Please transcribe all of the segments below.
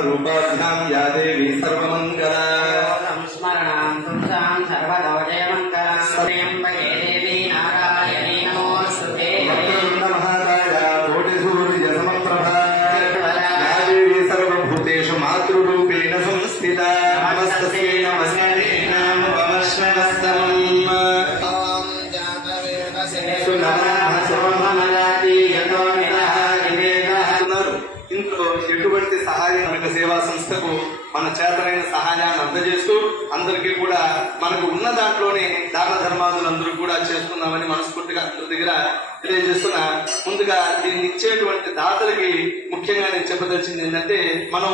रूपाभ्यां या देवी सर्वमङ्गला संस्मरणां तुषां सर्वदोजयमङ्गलां त्र्यम्बके देवी नारायणी नमोऽस्तुते वक्रतुण्डमहाकाय कोटिसूर्यसमप्रभा या देवी सर्वभूतेषु मातृरूपेण संस्थिता नमस्तस्यै नमस्ते नमः ఇంట్లో ఎటువంటి సహాయం మనకు సేవా సంస్థకు మన చేతనైన సహాయాన్ని అందజేస్తూ అందరికీ కూడా మనకు ఉన్న దాంట్లోనే దాన ధర్మాదులు అందరూ కూడా చేసుకుందామని మనస్ఫూర్తిగా అందరి దగ్గర తెలియజేస్తున్నా. ముందుగా దీన్ని ఇచ్చేటువంటి దాతలకి ముఖ్యంగా నేను చెప్పదలిచింది ఏంటంటే, మనం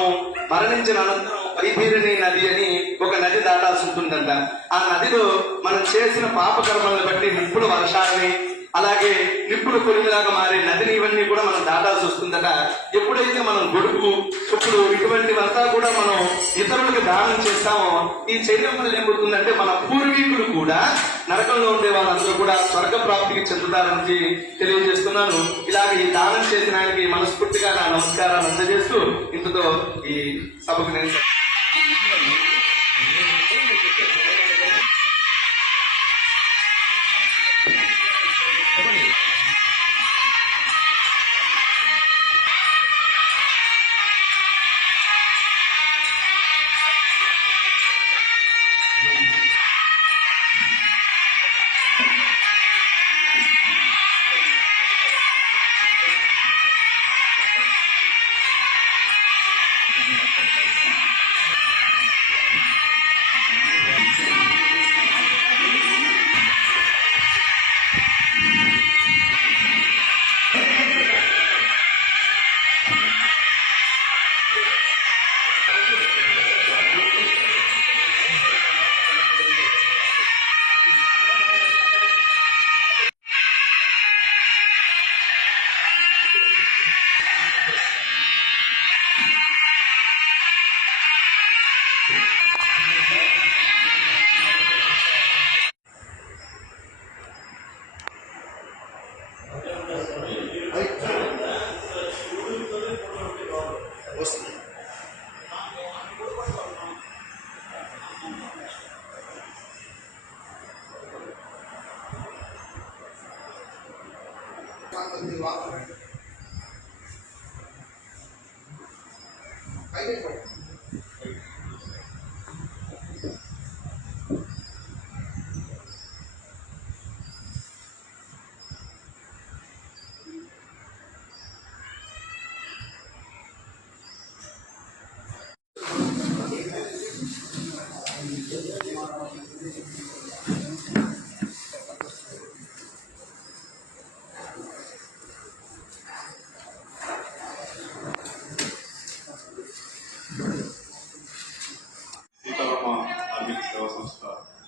మరణించిన అనంతరం వైభీరిణి నది అని ఒక నది దాటాల్సి ఉంటుందంట. ఆ నదిలో మనం చేసిన పాపకర్మలను బట్టి నిప్పుల వర్షాలని అలాగే నిప్పులు కొలిమిలాగా మారే నదిని ఇవన్నీ కూడా మనం దాటాల్సి వస్తుందట. ఎప్పుడైతే మనం గొడుగు చెప్పులు ఇటువంటివంతా కూడా మనం ఇతరులకు దానం చేస్తామో ఈ చైతన్యం వల్ల ఏమవుతుందంటే మన పూర్వీకులు కూడా నరకంలో ఉండే వాళ్ళందరూ కూడా స్వర్గ ప్రాప్తికి చెందుతారని తెలియజేస్తున్నాను. ఇలాగ ఈ దానం చేసిన ఆయనకి మనస్ఫూర్తిగా నా నమస్కారాలు అందజేస్తూ ఇంతతో ఈ సభకు నేను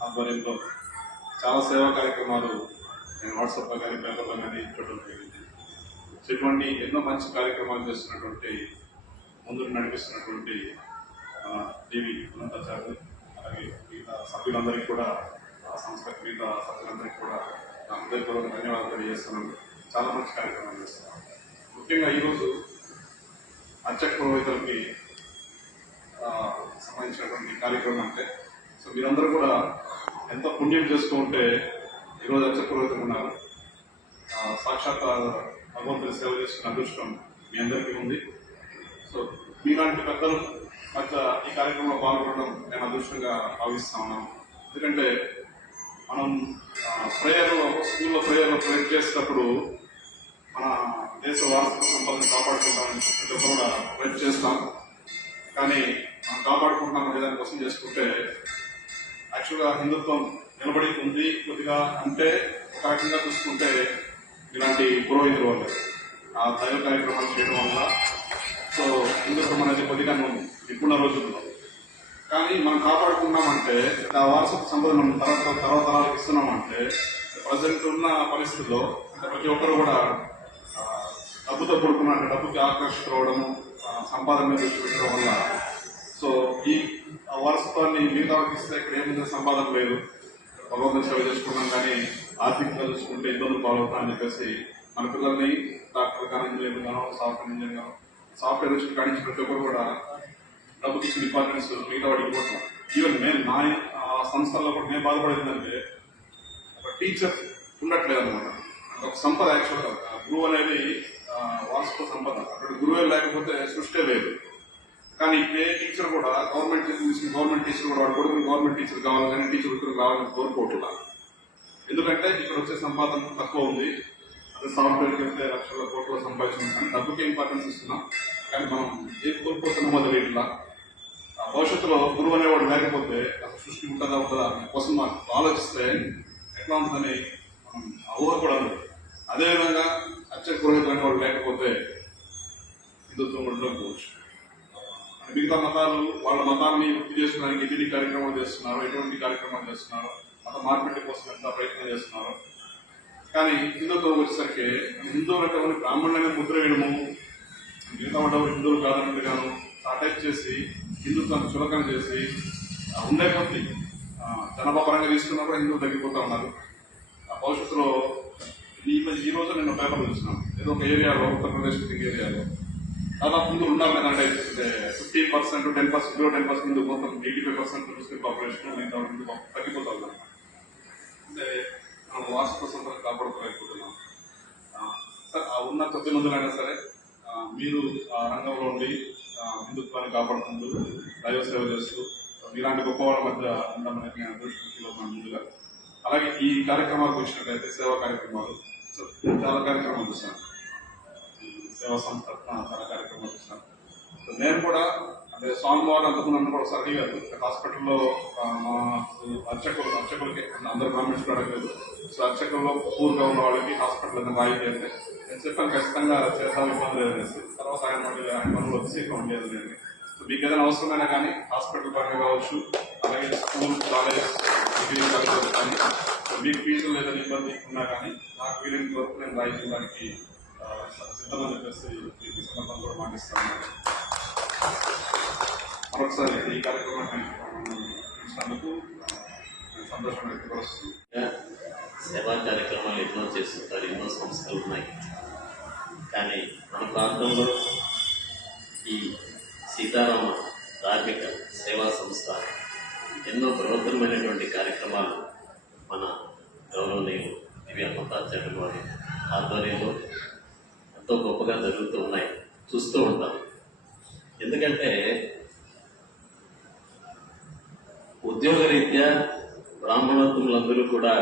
ఆధ్వర్యంలో చాలా సేవా కార్యక్రమాలు నేను వాట్సాప్లో కానీ పేపర్లో కానీ చూడడం జరిగింది. ఇటువంటి ఎన్నో మంచి కార్యక్రమాలు చేస్తున్నటువంటి ముందు నడిపిస్తున్నటువంటి టీవీ అనంతాచార్య అలాగే మిగతా సభ్యులందరికీ కూడా ఆ సంస్థకి మిగతా సభ్యులందరికీ కూడా నా హృదయపూర్వక ధన్యవాదాలు తెలియజేస్తున్నాను. చాలా మంచి కార్యక్రమాలు చేస్తున్నాను. ముఖ్యంగా ఈరోజు అర్చక పురోహితులకి సంబంధించినటువంటి కార్యక్రమం అంటే సో మీరందరూ కూడా ఎంత పుణ్యం చేస్తూ ఉంటే ఈరోజు అర్చక పురోహితులు ఉన్నారు. సాక్షాత్ భగవంతుని సేవ చేసుకున్న అదృష్టం మీ అందరికీ ఉంది. సో మీలాంటి పెద్దలు మధ్య ఈ కార్యక్రమంలో పాల్గొనడం నేను అదృష్టంగా భావిస్తా ఉన్నాను. ఎందుకంటే మనం స్కూల్లో ప్రేయర్లో చేసేటప్పుడు మన దేశ వారసత్వ సంపదను కాపాడుకుంటామని ప్రతి ఒక్కరు కూడా ప్రయత్నం చేస్తాం. కానీ మనం కాపాడుకుంటున్నాం అనే దానికోసం చేసుకుంటే యాక్చువల్గా హిందుత్వం నిలబడి ఉంది కొద్దిగా అంటే ఒక రకంగా చూసుకుంటే ఇలాంటి పురోహితుల వల్ల ఆ దైవ కార్యక్రమాలు చేయడం వల్ల సో హిందుత్వం అనేది కొద్దిగా ఇప్పుడున్న రోజుల్లో. కానీ మనం కాపాడుకున్నామంటే ఆ వారసత్వ సంపద మనం తర్వాత తరాలకు ఇస్తున్నామంటే ప్రజెంట్ ఉన్న పరిస్థితుల్లో ప్రతి ఒక్కరు కూడా డబ్బుతో కూడుకున్న డబ్బుకి ఆకర్షితులవడము సంపాదన మీద దృష్టి పెట్టడం వల్ల సో ఈ వారసత్వాన్ని మిగతా ఇస్తే ఇక్కడ ఏముంది సంపాదన లేదు, భగవంతుని సేవ చేసుకున్నాం కానీ ఆర్థికంగా చూసుకుంటే ఇబ్బందులు పాలవుతాం అని చెప్పేసి మన పిల్లల్ని డాక్టర్ గానో ఇంజనీర్ గానో సాఫ్ట్వేర్ ఇంజనీర్ గానో సాఫ్ట్వేర్ వచ్చి కానించి ప్రతి ఒక్కరు కూడా డబ్బుకి ఇచ్చిన డిపార్ట్మెంట్స్ మిగతా వాటికి పోతున్నాం. ఈవెన్ నేను నా సంస్థల్లో కూడా నేను బాధపడేందంటే ఒక టీచర్ ఉండట్లేదు అనమాట. ఒక సంపద యాక్చువల్గా గురువు అనేది వారసత్వ సంపద. అక్కడ గురువే లేకపోతే సృష్టి లేదు. కానీ ఏ టీచర్ కూడా గవర్నమెంట్ టీచర్ కూడా వాడు కొడుకుని గవర్నమెంట్ టీచర్ కావాలి కానీ టీచర్ ఉద్యోగం కావాలని కోరుకోవట్లా. ఎందుకంటే ఇక్కడ వచ్చే సంపాదన తక్కువ ఉంది. అదే సాఫ్ట్వేర్కి వెళ్తే లక్షల కోట్లు సంపాదించాం కానీ డబ్బుకి ఇంపార్టెన్స్ ఇస్తున్నాం. కానీ మనం ఏం కోల్పోతున్నామో తెలియట్లా. భవిష్యత్తులో గురువు అనేవాడు లేకపోతే అసలు సృష్టి ఉంటుందా ఉంటుందా కోసం మనం ఆలోచిస్తే ఎట్లా ఉంటుందని మనం ఊహ కూడా ఉంది. అదేవిధంగా అత్యంత పురోహితులు అనేవాడు లేకపోతే హిందుత్వం కూడా ఉండకపోవచ్చు. మిగతా మతాలు వాళ్ళ మతాన్ని వృద్ధి చేసుకోవడానికి ఎన్ని కార్యక్రమాలు చేస్తున్నారు, ఎటువంటి కార్యక్రమాలు చేస్తున్నారు, మత మార్పిడి కోసం ఎంత ప్రయత్నం చేస్తున్నారు. కానీ హిందుత్వం వచ్చేసరికి హిందువులు బ్రాహ్మణులనే ముద్ర వేయడము, మిగతా వాళ్ళు హిందువులు కాదన్నట్టుగాను అటాక్ చేసి హిందుత్వాన్ని చులకన చేసి ఉండే కొద్ది జనాభా పరంగా తీసుకున్నా కూడా హిందువులు తగ్గిపోతూ ఉన్నారు. భవిష్యత్తులో ఈ రోజు నేను పేపర్లు చూస్తున్నాను. ఏదో ఒక ఏరియాలో ఉత్తరప్రదేశ్ ఏరియాలో దాదాపు హిందువులు ఉన్నారు కదంటే 15%, 10% హిందూ మొత్తం 85% ముస్లిం పాపులేషన్ హిందూ తగ్గిపోతా ఉన్నారు. అంటే మనం వారసత్వ సంపద కాపాడుకోలేకపోతున్నాం. సార్ ఆ ఉన్న కొద్ది మందులైనా సరే మీరు ఆ రంగంలో ఉండి హిందుత్వాన్ని కాపాడుతుంటూ దైవ సేవ చేస్తూ ఇలాంటి గొప్ప వాళ్ళ మధ్య ఉండమని నేను అదృష్టం ముందుగా. అలాగే ఈ కార్యక్రమాలకు వచ్చినట్లయితే సేవా కార్యక్రమాలు చాలా కార్యక్రమాలు చూస్తాను. సేవా సంస్థ చాలా కార్యక్రమాలు చూస్తాను. నేను కూడా అంటే స్వామివారు అంతకుముందు అన్న కూడా ఒకసారి అడిగారు హాస్పిటల్లో మా అర్చకులకి అందరు గవర్నమెంట్స్ కూడా అడగలేదు. సో అర్చకుల్లో పూర్గా ఉన్న వాళ్ళకి హాస్పిటల్ ఏదైనా రాయి చేస్తే నేను చెప్పాను ఖచ్చితంగా చేస్తాను ఇబ్బంది లేదనేసి. తర్వాత ఆయన పనులు వచ్చి లేదు లేదు. సో మీకు ఏదైనా అవసరమైనా కానీ హాస్పిటల్ పరంగా కావచ్చు, అలాగే స్కూల్ కాలేజ్ డిగ్రీ కాలేజ్ కానీ మీకు ఫీజులు ఏదైనా ఇబ్బంది ఉన్నా కానీ నాకు వీలైన వరకు నేను రాయి చేయడానికి సిద్ధమని చెప్పేసి మీకు సందర్భం కూడా మాటిస్తాను. మరొకసారి ఈ కార్యక్రమాన్ని ఇచ్చినందుకు సంతోషం వ్యక్తపరుస్తుంది. సేవా కార్యక్రమాలు ఎన్నో చేస్తుంటారు, ఎన్నో సంస్థలు ఉన్నాయి. కానీ మన ప్రాంతంలో ఈ సీతారామ ధార్మిక సేవా సంస్థ ఎన్నో బృహత్తరమైనటువంటి కార్యక్రమాలు మన గౌరవనీయులు దివ్య అమ్మతాచార్యుల వారి ఆధ్వర్యంలో ఎంతో గొప్పగా జరుగుతూ ఉన్నాయి, చూస్తూ ఉంటాం. ఎందుకంటే ఉద్యోగరీత్యా బ్రాహ్మణోత్తములందరూ కూడా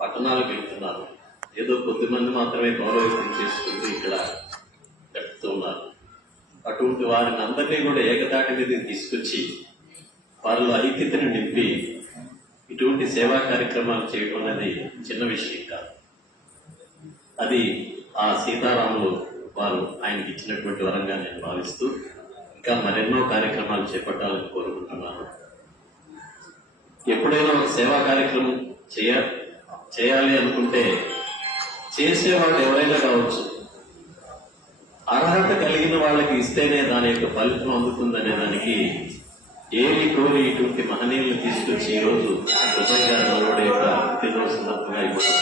పట్టణాలకు వెళ్తున్నారు. ఏదో కొద్దిమంది మాత్రమే పౌరోహిత్యం చేసుకుంటూ ఇక్కడ గడుపుతూ ఉన్నారు. అటువంటి వారిని అందరినీ కూడా ఏకతాటి మీద తీసుకొచ్చి వారిలో ఐక్యతను నింపి ఇటువంటి సేవా కార్యక్రమాలు చేయడం అనేది చిన్న విషయం కాదు. అది ఆ సీతారాములు వారు ఆయనకి ఇచ్చినటువంటి వరంగా నేను భావిస్తూ ఇంకా మరెన్నో కార్యక్రమాలు చేపట్టాలని కోరుకుంటున్నాను. ఎప్పుడైనా ఒక సేవా కార్యక్రమం చేయాలి అనుకుంటే చేసేవాళ్ళు ఎవరైనా కావచ్చు, అర్హత కలిగిన వాళ్ళకి ఇస్తేనే దాని యొక్క ఫలితం అందుతుందనే దానికి ఏరి కోరి ఇటువంటి మహనీయులను తీసుకొచ్చి ఈరోజు దుబాయ్ గారి నలుగుడి యొక్క పుట్టినరోజు సందర్భంగా ఇవ్వడం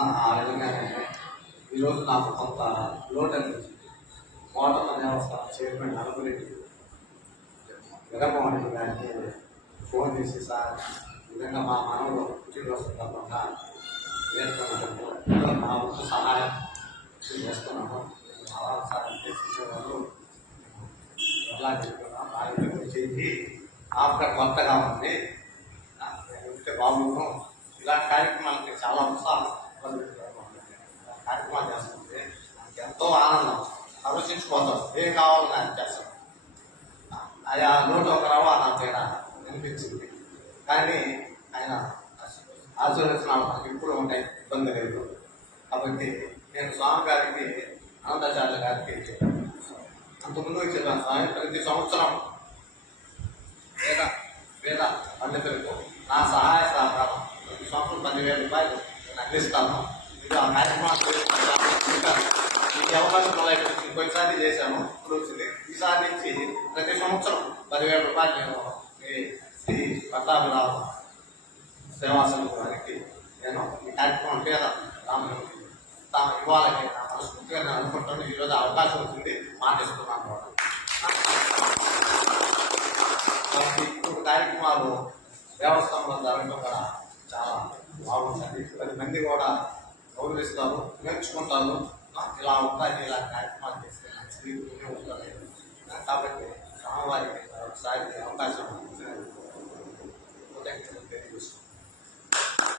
ఆ విధంగానే ఈరోజు నాకు కొంత లోటు అనిపించింది. మోటార్ల దేవస్థానం చైర్మన్ నలుగురెడ్డి జగన్మోహన్ రెడ్డి గారికి ఫోన్ చేసి సార్ ఈ విధంగా మా మనవలు పుట్టినరోజు సందర్భంగా నేర్చుకున్నట్టు మా వంతు సహాయం చేస్తున్నాము. సార్ చేసేవాళ్ళు ఎలా చెప్తున్నాం బాగా చేసి ఆఫ్టర్ కొత్తగా ఉంది బాబును ఇలాంటి కార్యక్రమాలకి చాలా ఉత్సాహం కార్యక్రమాలు చేస్తుంటే నాకు ఎంతో ఆనందం, ఆలోచించుకోతాం ఏం కావాలని ఆయన చేస్తాం. అది ఆ నోటు ఒక రవ్వ నా పేర అనిపించింది. కానీ ఆయన ఆశీర్వచనాలు మనకి ఎప్పుడు ఉంటాయి, ఇబ్బంది లేదు. కాబట్టి నేను స్వామి గారికి అనంతాచార్య గారికి అంతకుముందు చెప్పాను, స్వామి ప్రతి సంవత్సరం వేద పండితులకు నా సహాయ సహకారం ప్రతి సంవత్సరం 10,000 రూపాయలు నేను అందిస్తాను. ఇది ఆ కార్యక్రమాలు ఈ అవకాశం అలా ఇంకొకసారి చేశాను, ఇప్పుడు వచ్చింది. ఈసారి నుంచి ప్రతి సంవత్సరం 10,000 రూపాయలు నేను శ్రీ పట్టాభిరామ సేవా సంఘానికి నేను కార్యక్రమం పేద ఇవ్వాలని నా మనస్ఫూర్తిగా నేను అనుకుంటాను. ఈరోజు అవకాశం వచ్చింది, మాటిస్తున్నాను కూడా. కాబట్టి ఇప్పుడు కార్యక్రమాలు దేవస్థానంలో జరగడం కూడా చాలా బాగుంటుంది. 10 మంది కూడా గౌరవిస్తారు, నేర్చుకుంటారు. ఇలా ఉంటాయి, ఇలా కార్యక్రమాలు చేస్తే ఉంటుంది. కాబట్టి స్వామివారికి ఒకసారి అవకాశం